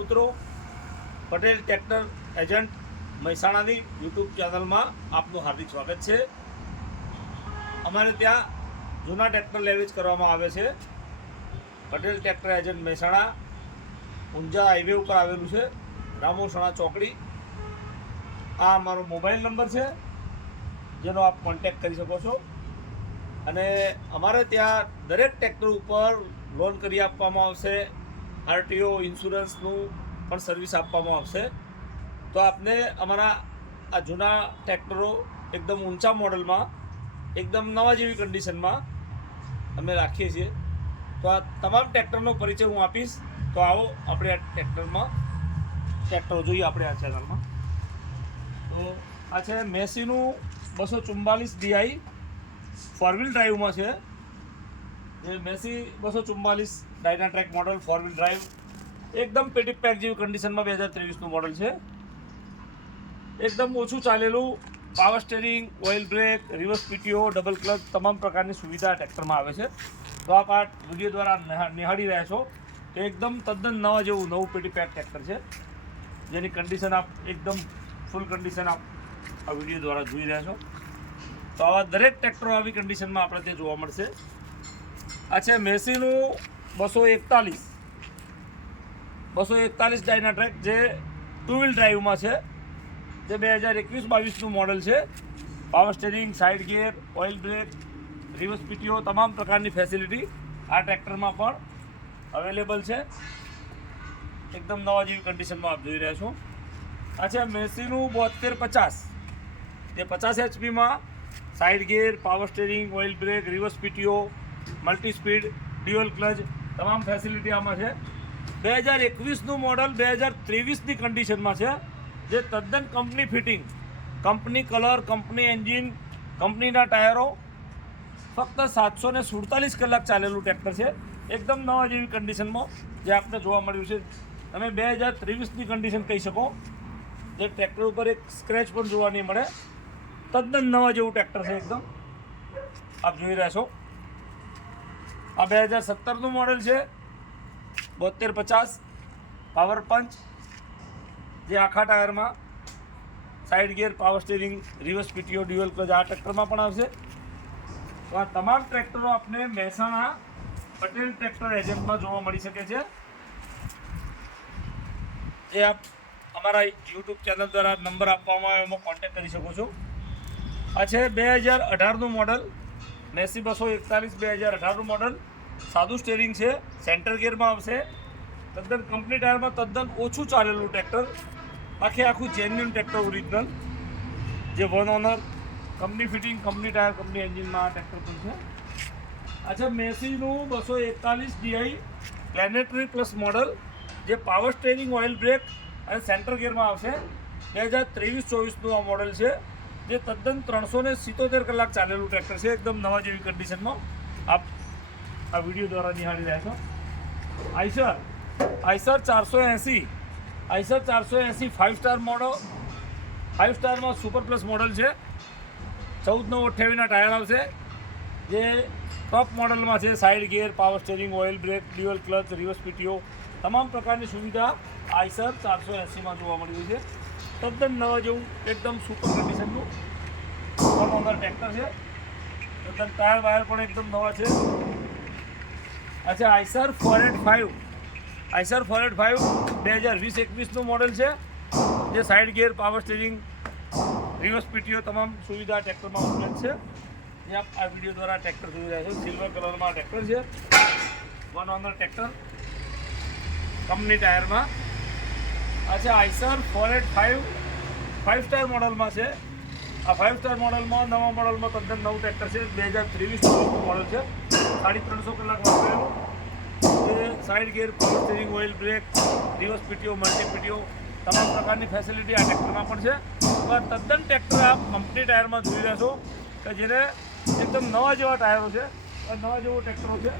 મિત્રો Patel tractor agent મહેસાણાની YouTube ચેનલમાં આપનું હાર્દિક સ્વાગત છે। અમારે ત્યાં જૂના ટ્રેક્ટર લેવેચ કરવામાં આવે છે। Patel tractor agent Mehsana Unjha highway ઉપર આવેલું છે, રામોસણા ચોકડી। આ અમારો મોબાઈલ નંબર છે, જેનો આપ કોન્ટેક્ટ કરી શકો છો। અને અમારે ત્યાં દરેક ટ્રેક્ટર ઉપર લોન કરી આપવામાં આવશે, આરટીઓ ઇન્સ્યોરન્સનું પણ સર્વિસ આપવામાં આવશે। તો આપને અમારા આ જૂના ટ્રેક્ટરો એકદમ ઊંચા મોડલમાં, એકદમ નવા જેવી કન્ડિશનમાં અમે રાખીએ છીએ। તો આ તમામ ટ્રેક્ટરનો પરિચય હું આપીશ। તો આવો આપણે આ ટ્રેક્ટર જોઈએ આપણે આ ચેનલમાં। તો આ છે મેસીનું 244 DI ફોર વ્હીલ ડ્રાઈવમાં છે। જે Massey 244 Dynatrack model four wheel drive એકદમ પેટી પેક જેવી કન્ડિશનમાં 2023નું મોડલ છે। એકદમ ઓછું ચાલેલું, power steering, oil brake, reverse PTO, double clutch તમામ પ્રકારની સુવિધા ટ્રેક્ટરમાં આવે છે। તો આપ આ વિડીયો દ્વારા નિહાળી રહ્યા છો તો એકદમ તદ્દન નવા જેવું નવું પેટી પેક ટ્રેક્ટર છે, જેની કન્ડિશન આપ એકદમ ફૂલ કન્ડિશન આપ આ વિડીયો દ્વારા જોઈ રહ્યા છો। તો આવા દરેક ટ્રેક્ટરો આવી કન્ડિશનમાં આપણે તે જોવા મળશે। આ છે મેસીનું 241 ડાયનાટ્રેક, જે ટુ વ્હીલ ડ્રાઈવમાં છે, જે 2021-22નું મોડલ છે। Power steering, side gear, oil brake, reverse PTO તમામ પ્રકારની ફેસિલિટી આ ટ્રેક્ટરમાં પણ અવેલેબલ છે। એકદમ નવા જેવી કન્ડિશનમાં આપ જોઈ રહ્યા છો। આ છે મેસીનું 7250, જે 50 HPમાં side gear, power steering, oil brake, reverse PTO, multi speed, dual clutch તમામ ફેસિલિટી આમાં છે। 2021નું મોડલ 2023ની કન્ડિશનમાં છે, જે તદ્દન company fitting, company colour, company engine, કંપનીના ટાયરો, ફક્ત 747 કલાક ચાલેલું ટ્રેક્ટર છે। એકદમ નવા જેવી કન્ડિશનમાં જે આપને જોવા મળ્યું છે। તમે 2023ની કન્ડિશન કહી શકો, જે ટ્રેક્ટર ઉપર એક સ્ક્રેચ પણ જોવા નહીં મળે। તદ્દન નવા જેવું ટ્રેક્ટર છે એકદમ, આપ જોઈ રહ્યા છો। આ 2017નું મોડલ છે, 7250 પાવર પંચ, જે આખા ટાયરમાં, side gear, power steering, reverse PTO, dual clutch આ ટ્રેક્ટરમાં પણ આવશે। તો આ તમામ ટ્રેક્ટરો આપને મહેસાણા પટેલ ટ્રેક્ટર એજન્ટમાં જોવા મળી શકે છે, જે આપ અમારા યુટ્યુબ ચેનલ દ્વારા નંબર આપવામાં આવે એમાં કોન્ટેક્ટ કરી શકો છો। આ છે 2018નું મોડલ, મેસી 241 2018નું મોડલ, સાદું સ્ટેરિંગ છે, સેન્ટર ગિયરમાં આવશે, તદ્દન કંપની ટાયરમાં તદ્દન ઓછું ચાલેલું ટ્રેક્ટર, આખું જેન્યુન ટ્રેક્ટર ઓરિજિનલ, જે one owner, company fitting, company tyre, company એન્જિનમાં આ ટ્રેક્ટર પણ છે। અચ્છા, મેસીનું 241 DI પ્લેનેટરી પ્લસ મોડલ, જે પાવર સ્ટેરિંગ, ઓઇલ બ્રેક અને સેન્ટર ગિયરમાં આવશે। 2023-24નું આ મોડલ છે, જે તદ્દન 377 કલાક ચાલેલું ટ્રેક્ટર છે, એકદમ નવા જેવી કન્ડિશનમાં આપ આ વિડીયો દ્વારા નિહાળી રહ્યા છો। આઈસર 480 5 સ્ટાર મોડલ, 5 સ્ટારમાં સુપર પ્લસ મોડલ છે। 14/28ના ટાયર આવશે, જે ટોપ મોડલમાં છે। Side gear, power steering, oil break, dual clutch, reverse PTO તમામ પ્રકારની સુવિધા આઈસર 480માં જોવા મળી રહી છે। તદ્દન નવા જેવું એકદમ સુપર કન્ડિશનનું વન ઓનર ટ્રેક્ટર છે। તદ્દન ટાયર વાયર પણ એકદમ નવા છે। અચ્છા, આઈસર 485 2020-21નું મોડલ છે, જે side gear, power steering, reverse PTO તમામ સુવિધા ટ્રેક્ટરમાં ઉપલબ્ધ છે। જે આપ આ વિડીયો દ્વારા ટ્રેક્ટર જોઈ રહ્યા છો, સિલ્વર કલરમાં ટ્રેક્ટર છે, વન ઓનર ટ્રેક્ટર, કંપની ટાયરમાં। અચ્છા, આઈસર 485 5 સ્ટાર મોડલમાં છે। આ 5 સ્ટાર મોડલમાં, નવા મોડલમાં તદ્દન નવું ટ્રેક્ટર છે, 2023-24નું મોડલ છે, 350 કલાક વાપરેલું, જે side gear, power steering, oil brake, reverse PTO, multi PTO તમામ પ્રકારની ફેસિલિટી આ ટ્રેક્ટરમાં પણ છે। તદ્દન ટ્રેક્ટર આપ કંપની ટાયરમાં જોઈ રહ્યા છો, કે જેને એકદમ નવા જેવા ટાયરો છે, નવા જેવો ટ્રેક્ટરો છે।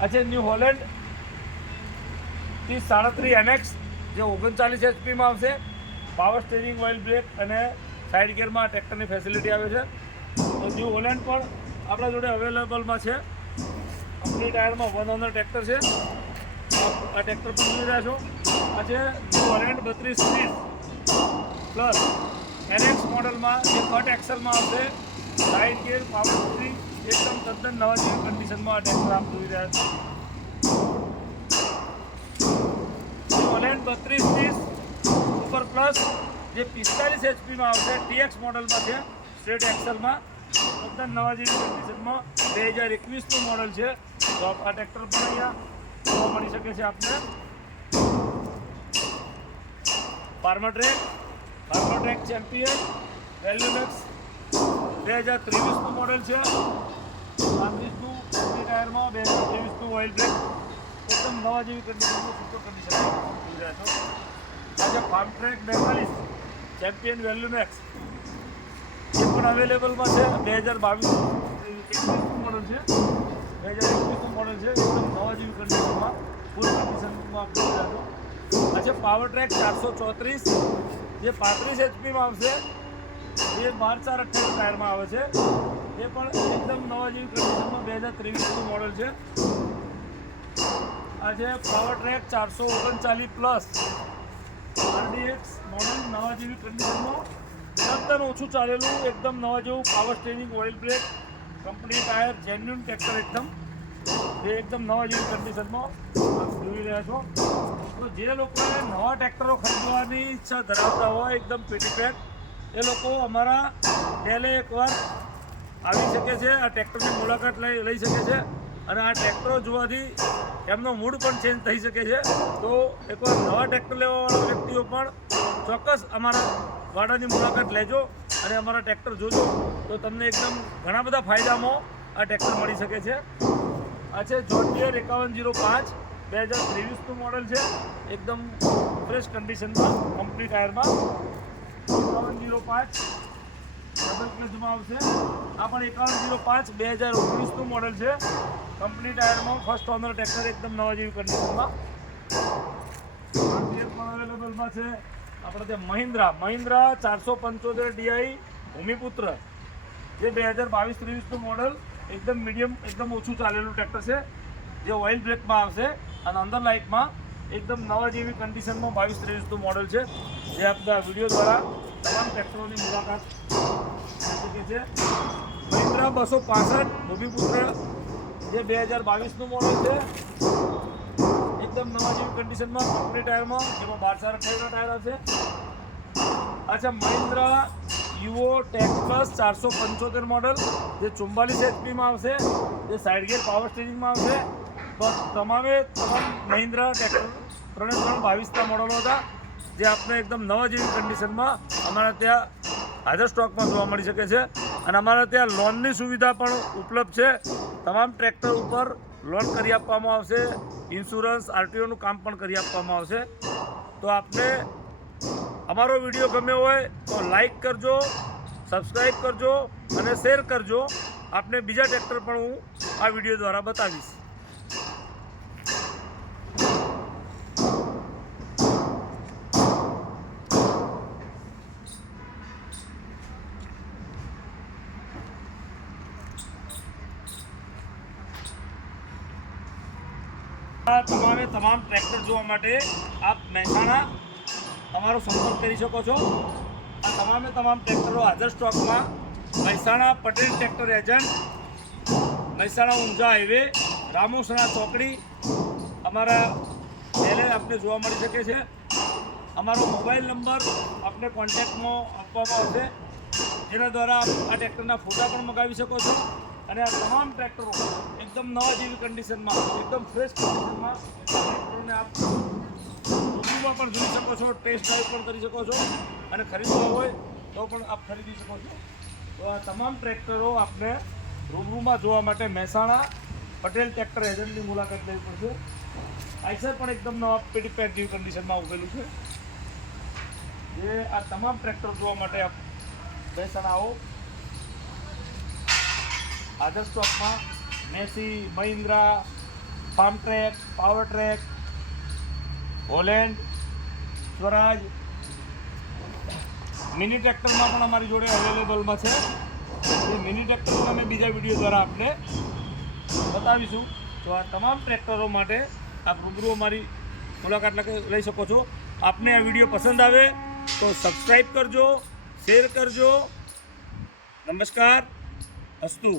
આ છે ન્યૂ હોલેન્ડ 3037 NX, જે 39 HPમાં આવશે, પાવર સ્ટેરિંગ, ઓઇલ બ્રેક અને સાઇડ ગિયરમાં ટ્રેક્ટરની ફેસિલિટી આવે છે। તો ન્યૂ હોલેન્ડ પણ આપણા જોડે અવેલેબલમાં છે, કંપની ટાયરમાં વન ઓનર ટ્રેક્ટર છે। આ ટ્રેક્ટર પણ જોઈ રહ્યા છો. આ છે હોલેન્ડ 3230 પ્લસ NX મોડલમાં જે કટ એક્સલમાં આવશે, સાઇડ ગિયર, પાવર સ્ટીરિંગ, એકદમ તદ્દન નવા જેવી કન્ડિશનમાં આ ટ્રેક્ટર આપ જોઈ રહ્યા છો. હોલેન્ડ 3230 સુપર પ્લસ જે 45 HP માં આવશે, TX મોડલમાં છે, સ્ટ્રેટ એક્સલમાં, તદ્દન નવા જેવી કન્ડિશનમાં 2021નું મોડલ છે. તો આ ટ્રેક્ટર પણ અહીંયા જોવા મળી શકે છે આપને. ફાર્મર ટ્રેક ચેમ્પિયન વેલ્યુમેક્સ 2023નું મોડલ છે. 35નું ટાયરમાં 2023નું ઓઇલ બ્રેક, એકદમ નવા જેવી કન્ડિશનમાં, સુપર કન્ડિશનમાં જોઈ રહ્યા છો. આજે ફાર્મ ટ્રેક 42 ચેમ્પિયન વેલ્યુમેક્સ એ પણ અવેલેબલમાં છે. 2022 મોડલ છે, 2021નું મોડલ છે, એકદમ નવા જેવી કન્ડિશનમાં, ફૂલ કન્ડિશનમાં આપ જોઈ રહ્યા છો. આજે પાવર ટ્રેક 434 જે 35 HP માં આવશે, જે 12/4/28 ટાયરમાં આવે છે, એ પણ એકદમ નવા જેવી કન્ડિશનમાં 2023નું મોડલ છે. આજે power track 439 plus RDX model નવા જેવી કન્ડિશનમાં, તદ્દન ઓછું ચાલેલું, એકદમ નવા જેવું, power steering, oil brake, company tyre, genuine tractor એકદમ, જે એકદમ નવા જેવી કન્ડિશનમાં આપ જોઈ રહ્યા છો. તો જે લોકોને નવા ટ્રેક્ટરો ખરીદવાની ઈચ્છા ધરાવતા હોય, એકદમ પેટી પેક, એ લોકો અમારા ડેલે એકવાર આવી શકે છે, આ ટ્રેક્ટરની મુલાકાત લઈ શકે છે. અને આ ટ્રેક્ટરો જોવાથી એમનો મૂડ પણ ચેન્જ થઈ શકે છે. તો એકવાર નવા ટ્રેક્ટર લેવાવાળા વ્યક્તિઓ પણ ચોક્કસ અમારા વાડાની મુલાકાત લેજો અને અમારા ટ્રેક્ટર જોજો, તો તમને એકદમ ઘણા બધા ફાયદામાં આ ટ્રેક્ટર મળી શકે છે. આ છે જોન ડીયર 5105 2023નું મોડલ છે, એકદમ ફ્રેશ કન્ડિશનમાં, કંપની ટાયરમાં 5105 ડબલ ક્લચમાં આવશે. આ પણ 5105 2019નું મોડલ છે, કંપની ટાયરમાં, ફર્સ્ટ ઓનર ટ્રેક્ટર, એકદમ નવા જેવી કન્ડિશનમાં. પણ અવેલેબલમાં છે આપણે ત્યાં મહિન્દ્રા 475 DI ભૂમિપુત્ર જે 2022-23નું મોડલ, એકદમ મીડિયમ, એકદમ ઓછું ચાલેલું ટ્રેક્ટર છે, જે ઓઇલ બ્રેકમાં આવશે અને અંદર લાઇટમાં એકદમ નવા જેવી કન્ડિશનમાં 22-23નું મોડલ છે, જે આપણા વિડીયો દ્વારા તમામ ટ્રેક્ટરોની મુલાકાત લઈ શકે છે. મહિન્દ્રા 265 ભૂમિપુત્ર જે 2022નું મોડલ છે, એકદમ નવા જેવી કન્ડિશનમાં, કંપની ટાયરમાં, જેમાં 12/4/28 ટાયર આવશે. અચ્છા, મહિન્દ્રા યુઓ ટેક પ્લસ 475 મોડલ જે 44 HP માં આવશે, જે સાઇડ ગિયર, પાવર સ્ટીરિંગમાં આવશે. તો તમામ મહિન્દ્રા ટ્રેક્ટર 3/3/22ના મોડલો હતા, જે આપને એકદમ નવા જેવી કન્ડિશનમાં અમારા ત્યાં હાજર સ્ટોકમાં જોવા મળી શકે છે. અને અમારા ત્યાં લોનની સુવિધા પણ ઉપલબ્ધ છે. તમામ ટ્રેક્ટર ઉપર લોન કરી આપવામાં આવશે, ઇન્સ્યોરન્સ, RTOનું કામ પણ કરી આપવામાં આવશે. તો આપને અમારો વિડીયો ગમ્યો હોય તો લાઈક કરજો, સબસ્ક્રાઈબ કરજો અને શેર કરજો. આપને બીજા ટ્રેક્ટર પણ હું આ વિડીયો દ્વારા બતાવીશ. તમામ ટ્રેક્ટર જોવા માટે આપ મહેસાણા તમારો સંપર્ક કરી શકો છો. આ તમામ ટ્રેક્ટરો હાજર સ્ટોકમાં Mehsana Patel tractor agent, Mehsana Unjha highway, Ramosana ચોકડી અમારા પહેલે આપને જોવા મળી શકે છે. અમારો મોબાઈલ નંબર આપને કોન્ટેક્ટમાં આપવામાં આવશે, જેના દ્વારા આ ટ્રેક્ટરના ફોટા પણ મંગાવી શકો છો. અને આ તમામ ટ્રેક્ટરો એકદમ નવા જેવી કન્ડિશનમાં, એકદમ ફ્રેશ કન્ડિશનમાં ટ્રેક્ટરોને આપ રૂબરૂમાં પણ જોઈ શકો છો, ટેસ્ટ ડ્રાઈવ પણ કરી શકો છો, અને ખરીદવા હોય તો પણ આપ ખરીદી શકો છો. તો આ તમામ ટ્રેક્ટરો આપને રૂબરૂમાં જોવા માટે મહેસાણા પટેલ ટ્રેક્ટર એજન્ટની મુલાકાત લેવી પડશે. આઈસર પણ એકદમ નવા પેટી પેક જેવી કન્ડિશનમાં ઉભેલું છે. જે આ તમામ ટ્રેક્ટર જોવા માટે આપ મહેસાણા આવો. હાજર સ્ટોકમાં Massey, Mahindra, Farmtrac, Powertrac, Holland, Swaraj, mini ટ્રેક્ટરમાં પણ અમારી જોડે અવેલેબલમાં છે. એ મિની ટ્રેક્ટર અમે બીજા વિડીયો દ્વારા આપને બતાવીશું. તો આ તમામ ટ્રેક્ટરો માટે આપ રૂબરૂ અમારી મુલાકાત લઈ શકો છો. આપને આ વિડીયો પસંદ આવે તો સબસ્ક્રાઈબ કરજો, શેર કરજો. નમસ્કાર, અસ્તુ.